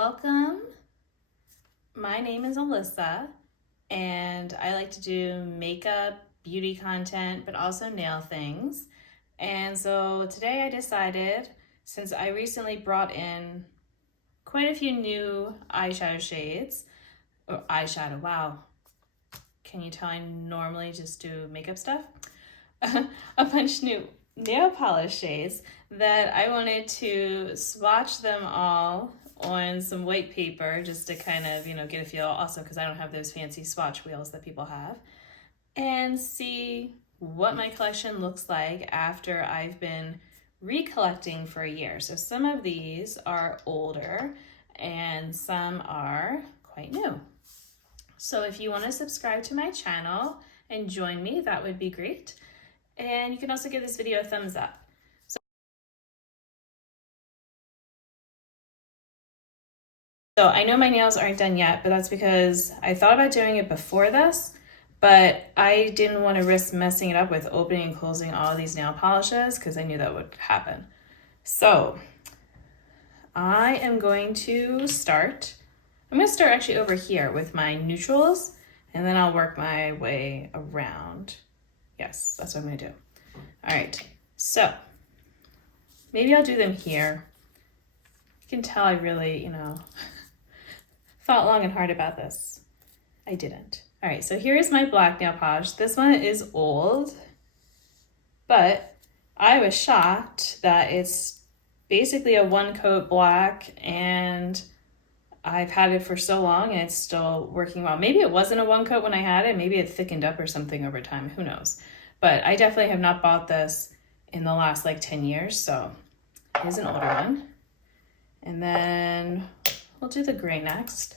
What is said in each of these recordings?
Welcome. My name is Alyssa, and I like to do makeup, beauty content, but also nail things. And so today I decided, since I recently brought in quite a few new eyeshadow shades, or eyeshadow, wow. Can you tell I normally just do makeup stuff? A bunch of new nail polish shades that I wanted to swatch them all on some white paper just to kind of, get a feel, also because I don't have those fancy swatch wheels that people have, and see what my collection looks like after I've been recollecting for a year. So some of these are older and some are quite new. So if you want to subscribe to my channel and join me, that would be great. And you can also give this video a thumbs up. So I know my nails aren't done yet, but that's because I thought about doing it before this, but I didn't want to risk messing it up with opening and closing all of these nail polishes because I knew that would happen. So I am going to start. I'm going to start actually over here with my neutrals, and then I'll work my way around. Yes, that's what I'm going to do. All right, so maybe I'll do them here. You can tell I really, thought long and hard about this. I didn't. All right, so here's my black nail polish. This one is old, but I was shocked that it's basically a one coat black, and I've had it for so long and it's still working well. Maybe it wasn't a one coat when I had it. Maybe it thickened up or something over time. Who knows? But I definitely have not bought this in the last 10 years. So here's an older one. And then we'll do the gray next.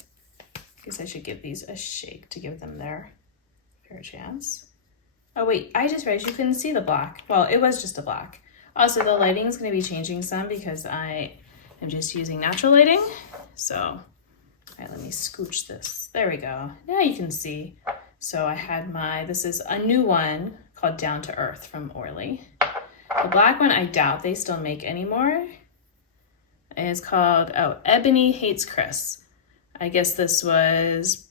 I guess I should give these a shake to give them their fair chance. Oh wait, I just realized you couldn't see the black. Well, it was just a black. Also, the lighting is going to be changing some because I am just using natural lighting. So, all right, let me scooch this. There we go. Now you can see. So I had this is a new one called Down to Earth from Orly. The black one, I doubt they still make anymore. It's called, Ebony Hates Chris. I guess this must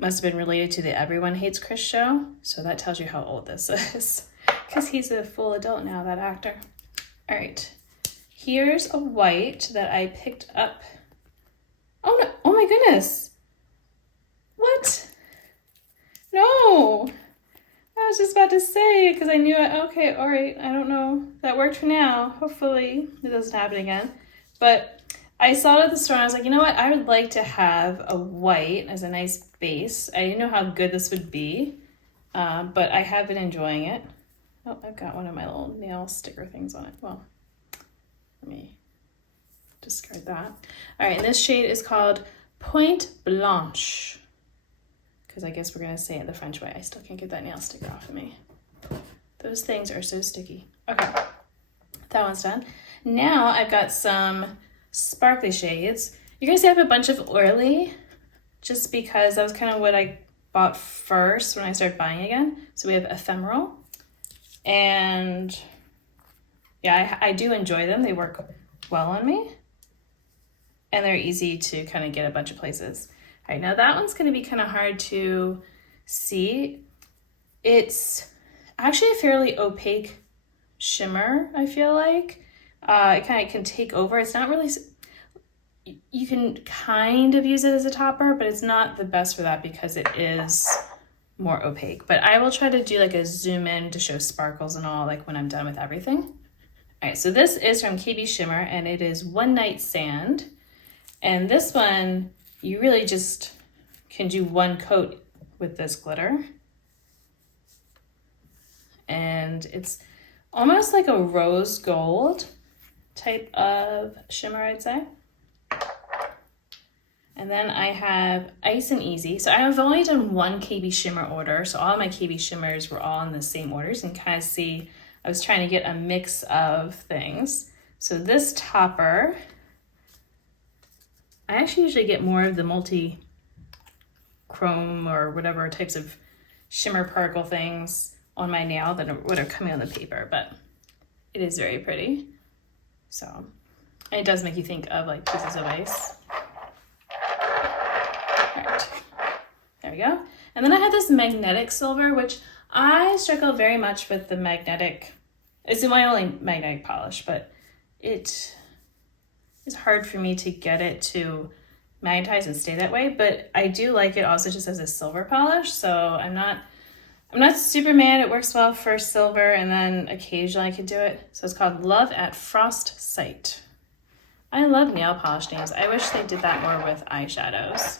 have been related to the Everyone Hates Chris show. So that tells you how old this is. Because he's a full adult now, that actor. All right, here's a white that I picked up. Oh no, oh my goodness. What? No. I was just about to say, because I knew it. Okay, all right, I don't know. That worked for now. Hopefully it doesn't happen again. But I saw it at the store and I was like, you know what? I would like to have a white as a nice base. I didn't know how good this would be, but I have been enjoying it. Oh, I've got one of my little nail sticker things on it. Well, let me discard that. All right, and this shade is called Point Blanche, because I guess we're going to say it the French way. I still can't get that nail sticker off of me. Those things are so sticky. Okay, that one's done. Now I've got some sparkly shades. You're going to see I have a bunch of Orly, just because that was kind of what I bought first when I started buying again. So we have Ephemeral. And yeah, I do enjoy them. They work well on me. And they're easy to kind of get a bunch of places. All right, now that one's going to be kind of hard to see. It's actually a fairly opaque shimmer, I feel like. It kind of can take over. It's not really, you can kind of use it as a topper, but it's not the best for that because it is more opaque. But I will try to do a zoom in to show sparkles and all when I'm done with everything. All right, so this is from KB Shimmer and it is One Night Sand. And this one, you really just can do one coat with this glitter. And it's almost like a rose gold type of shimmer, I'd say. And then I have Ice and Easy. So I've only done one KB Shimmer order. So all of my KB Shimmers were all in the same orders. And kind of see, I was trying to get a mix of things. So this topper, I actually usually get more of the multi-chrome or whatever types of shimmer particle things on my nail than what are coming on the paper, but it is very pretty. So it does make you think of pieces of ice. There we go. And then I have this magnetic silver, which I struggle very much with the magnetic. It's my only magnetic polish, but it is hard for me to get it to magnetize and stay that way. But I do like it also just as a silver polish, so I'm not super mad. It works well for silver, and then occasionally I could do it. So it's called Love at Frost Sight. I love nail polish names. I wish they did that more with eyeshadows.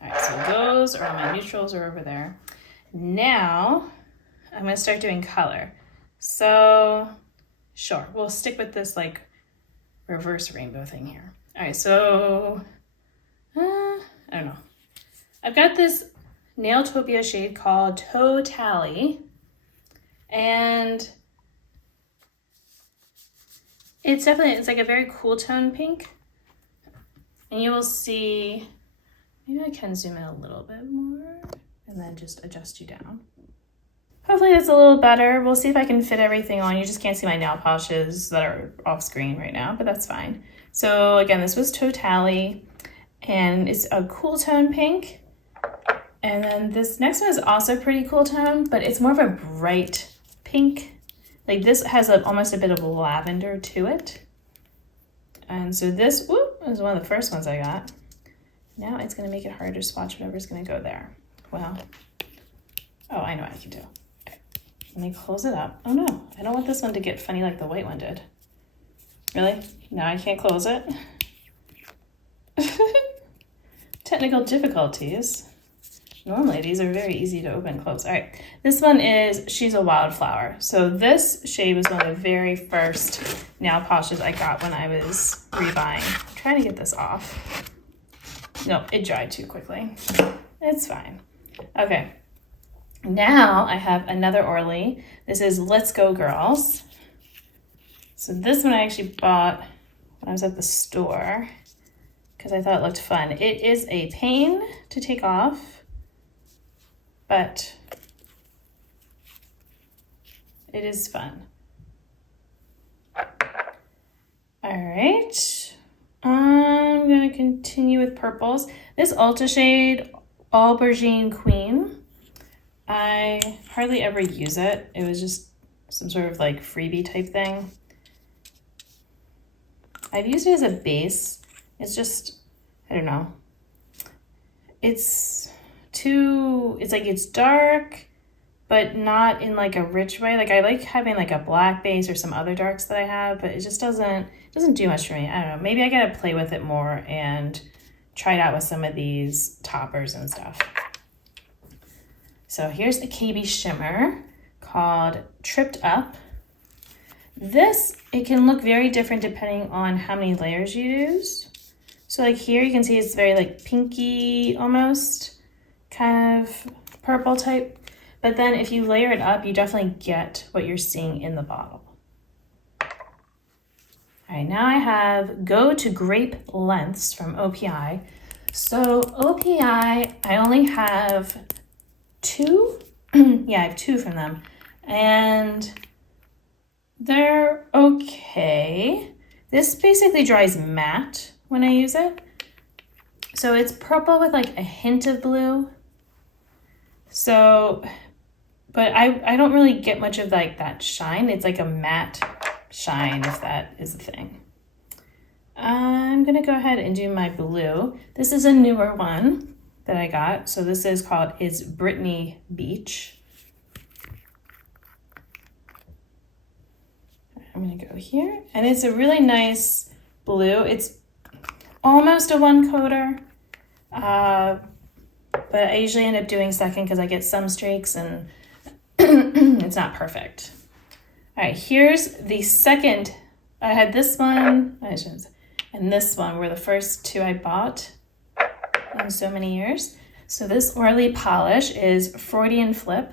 All right, so those are all my neutrals are over there. Now I'm gonna start doing color. So sure, we'll stick with this like reverse rainbow thing here. All right, so I don't know. I've got this Nailtopia shade called Totally, and it's like a very cool tone pink, and you will see, maybe I can zoom in a little bit more and then just adjust you down. Hopefully that's a little better. We'll see if I can fit everything on. You just can't see my nail polishes that are off screen right now, but that's fine. So again, this was Totally, and it's a cool tone pink. And then this next one is also pretty cool tone, but it's more of a bright pink. Like this has almost a bit of lavender to it. And so this, is one of the first ones I got. Now it's gonna make it harder to swatch whatever's gonna go there. Well, oh, I know what I can do. Okay. Let me close it up. Oh no, I don't want this one to get funny like the white one did. Really? Now I can't close it? Technical difficulties. Normally these are very easy to open and close. All right, this one is She's a Wildflower. So this shade was one of the very first nail polishes I got when I was rebuying. I'm trying to get this off. No, it dried too quickly. It's fine. Okay, now I have another Orly. This is Let's Go Girls. So this one I actually bought when I was at the store because I thought it looked fun. It is a pain to take off, but it is fun. All right, I'm gonna continue with purples. This Ulta shade, Aubergine Queen, I hardly ever use it. It was just some sort of like freebie type thing. I've used it as a base. It's just, I don't know. It's dark, but not in like a rich way. Like I like having like a black base or some other darks that I have, but it just doesn't do much for me. I don't know. Maybe I gotta play with it more and try it out with some of these toppers and stuff. So here's a KB shimmer called Tripped Up. This, it can look very different depending on how many layers you use. So like here you can see it's very like pinky almost, kind of purple type. But then if you layer it up, you definitely get what you're seeing in the bottle. All right, now I have Go to Grape Lengths from OPI. So OPI, I only have two. Yeah, I have two from them. And they're okay. This basically dries matte when I use it. So it's purple with like a hint of blue. So, but I don't really get much of like that shine. It's like a matte shine, if that is a thing. I'm gonna go ahead and do my blue. This is a newer one that I got. So this is called Is Brittany Beach. I'm gonna go here, and it's a really nice blue. It's almost a one coater, but I usually end up doing second because I get some streaks and it's not perfect. All right, here's the second. I had this one, and this one were the first two I bought in so many years. So this Orly polish is Freudian Flip.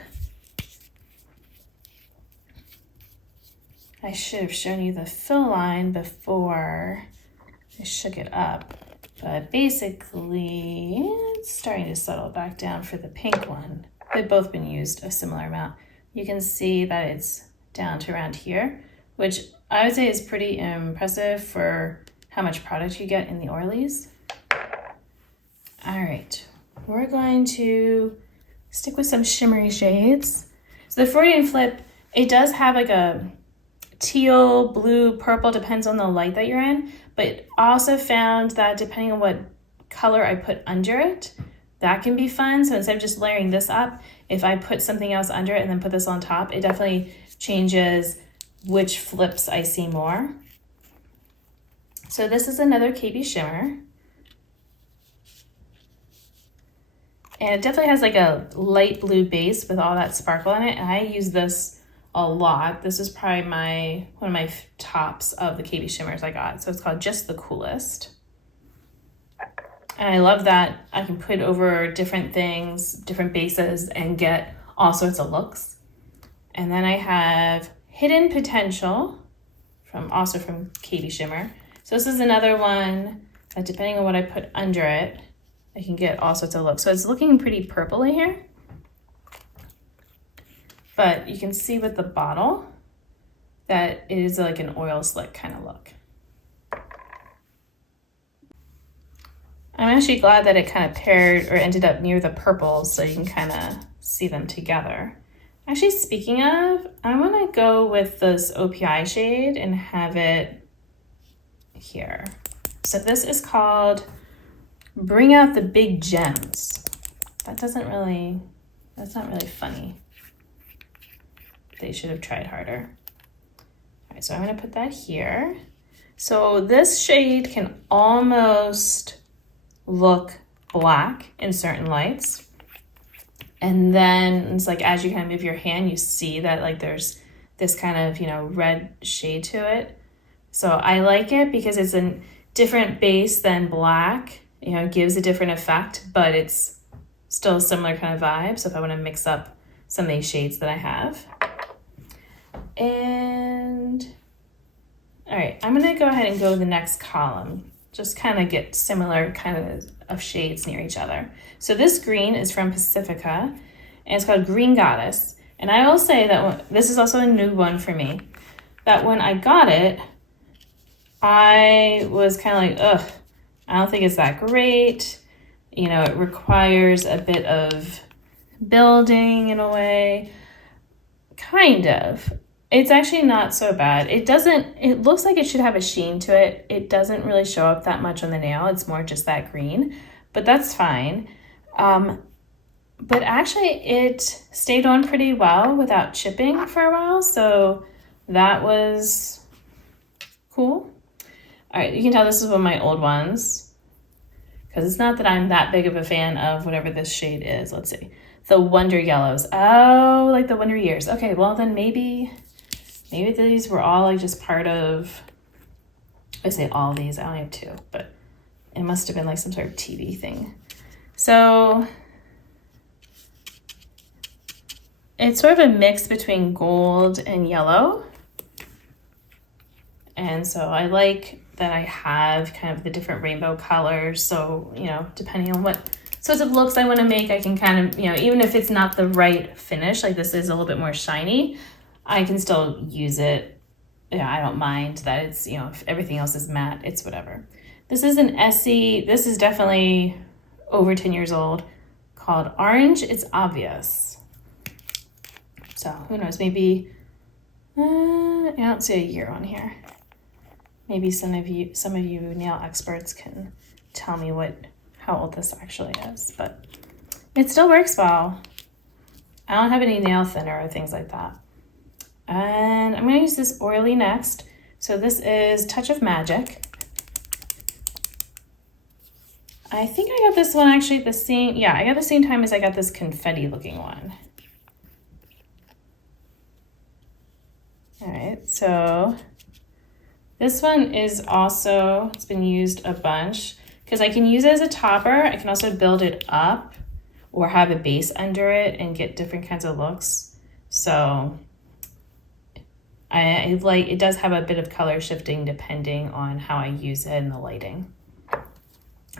I should have shown you the fill line before I shook it up, but basically it's starting to settle back down for the pink one. They've both been used a similar amount. You can see that it's down to around here, which I would say is pretty impressive for how much product you get in the Orleys. All right, we're going to stick with some shimmery shades. So the Freudian Flip, it does have like a teal, blue, purple, depends on the light that you're in, but also found that depending on what color I put under it, that can be fun. So instead of just layering this up, if I put something else under it and then put this on top, it definitely changes which flips I see more. So this is another KB shimmer. And it definitely has like a light blue base with all that sparkle in it. And I use this a lot. This is probably one of my tops of the KB shimmers I got. So it's called Just the Coolest. And I love that I can put over different things, different bases, and get all sorts of looks. And then I have Hidden Potential, also from KB Shimmer. So this is another one that depending on what I put under it, I can get all sorts of looks. So it's looking pretty purpley here. But you can see with the bottle that it is like an oil slick kind of look. I'm actually glad that it kind of paired or ended up near the purples so you can kind of see them together. Actually, speaking of, I want to go with this OPI shade and have it here. So this is called Bring Out the Big Gems. That's not really funny. They should have tried harder. All right, so I'm going to put that here. So this shade can almost look black in certain lights. And then it's like as you kind of move your hand, you see that like there's this kind of, red shade to it. So I like it because it's a different base than black. It gives a different effect, but it's still a similar kind of vibe. So if I want to mix up some of these shades that I have. And all right, I'm going to go ahead and go to the next column. Just kind of get similar kind of shades near each other. So this green is from Pacifica, and it's called Green Goddess. And I will say that this is also a new one for me, that when I got it, I was kind of like, ugh, I don't think it's that great. It requires a bit of building in a way, kind of. It's actually not so bad. It looks like it should have a sheen to it. It doesn't really show up that much on the nail. It's more just that green, but that's fine. But actually it stayed on pretty well without chipping for a while. So that was cool. All right, you can tell this is one of my old ones because it's not that I'm that big of a fan of whatever this shade is. Let's see. The Wonder Yellows. Oh, like the Wonder Years. Okay, well then maybe these were all like just part of, I say all these, I only have two, but it must have been like some sort of TV thing. So it's sort of a mix between gold and yellow. And so I like that I have kind of the different rainbow colors. So, depending on what sorts of looks I want to make, I can kind of, even if it's not the right finish, like this is a little bit more shiny, I can still use it. I don't mind that it's, if everything else is matte, it's whatever. This is an Essie. This is definitely over 10 years old, called Orange It's Obvious. So who knows, maybe, I don't see a year on here. Maybe some of you nail experts can tell me how old this actually is, but it still works well. I don't have any nail thinner or things like that. And I'm going to use this oily next. So this is Touch of Magic. I think I got this one actually at the same, I got the same time as I got this confetti looking one. All right, so this one is also, it's been used a bunch because I can use it as a topper. I can also build it up or have a base under it and get different kinds of looks. So I like, it does have a bit of color shifting depending on how I use it and the lighting.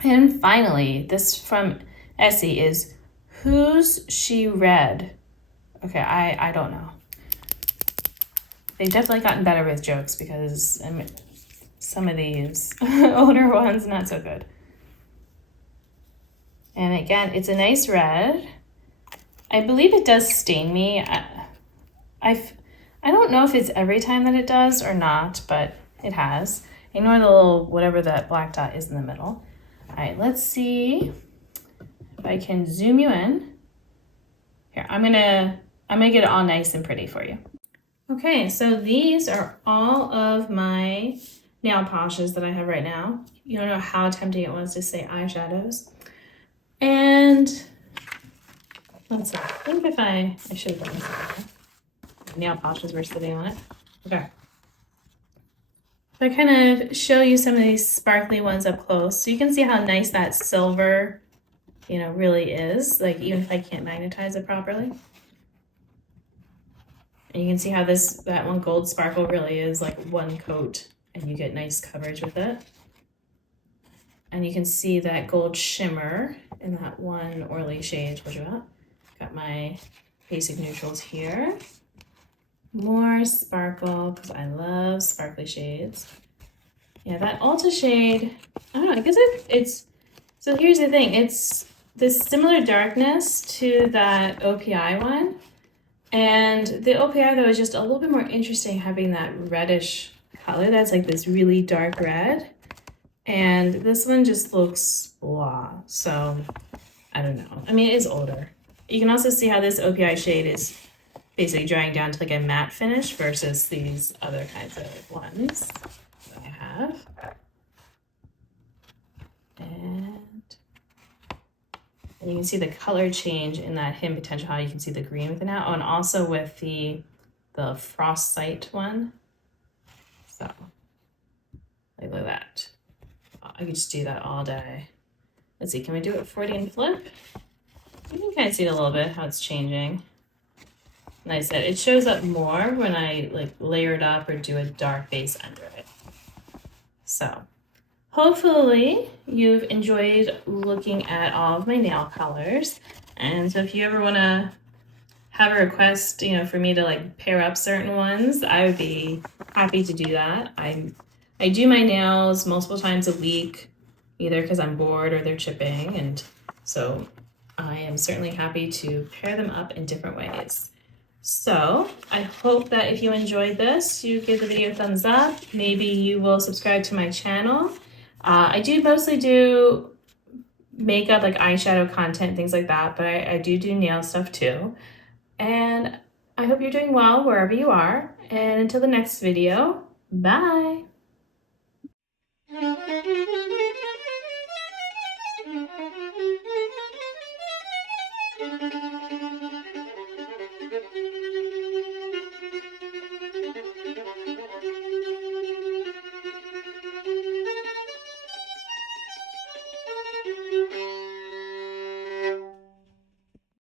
And finally, this from Essie is Who's She Red? Okay, I don't know. They've definitely gotten better with jokes because some of these older ones, not so good. And again, it's a nice red. I believe it does stain me. I don't know if it's every time that it does or not, but it has. Ignore the little whatever that black dot is in the middle. All right, let's see if I can zoom you in. Here, I'm gonna get it all nice and pretty for you. Okay, so these are all of my nail polishes that I have right now. You don't know how tempting it was to say eyeshadows. And let's see, I think if I should have done this. Nail polishes were sitting on it. Okay. So I kind of show you some of these sparkly ones up close. So you can see how nice that silver, you know, really is. Like even if I can't magnetize it properly. And you can see how that one gold sparkle really is like one coat and you get nice coverage with it. And you can see that gold shimmer in that one Orly shade I told you about. Got my basic neutrals here. More sparkle, because I love sparkly shades. Yeah, that Ulta shade, I don't know, I guess it's, so here's the thing, it's this similar darkness to that OPI one. And the OPI though is just a little bit more interesting having that reddish color that's like this really dark red. And this one just looks blah, so I don't know. I mean, it is older. You can also see how this OPI shade is basically drying down to like a matte finish versus these other kinds of ones that I have. And you can see the color change in that hidden potential, how you can see the green with it now. Oh, and also with the frost sight one. So, like, look at that. I could just do that all day. Let's see, can we do it 40 and flip? You can kind of see it a little bit, how it's changing. And I said, it shows up more when I like layer it up or do a dark base under it. So hopefully you've enjoyed looking at all of my nail colors. And so if you ever want to have a request, you know, for me to like pair up certain ones, I would be happy to do that. I do my nails multiple times a week, either because I'm bored or they're chipping. And so I am certainly happy to pair them up in different ways. So I hope that if you enjoyed this, you give the video a thumbs up. Maybe you will subscribe to my channel. I do mostly do makeup, like eyeshadow content, things like that, but I do nail stuff too. And I hope you're doing well wherever you are. And until the next video, bye.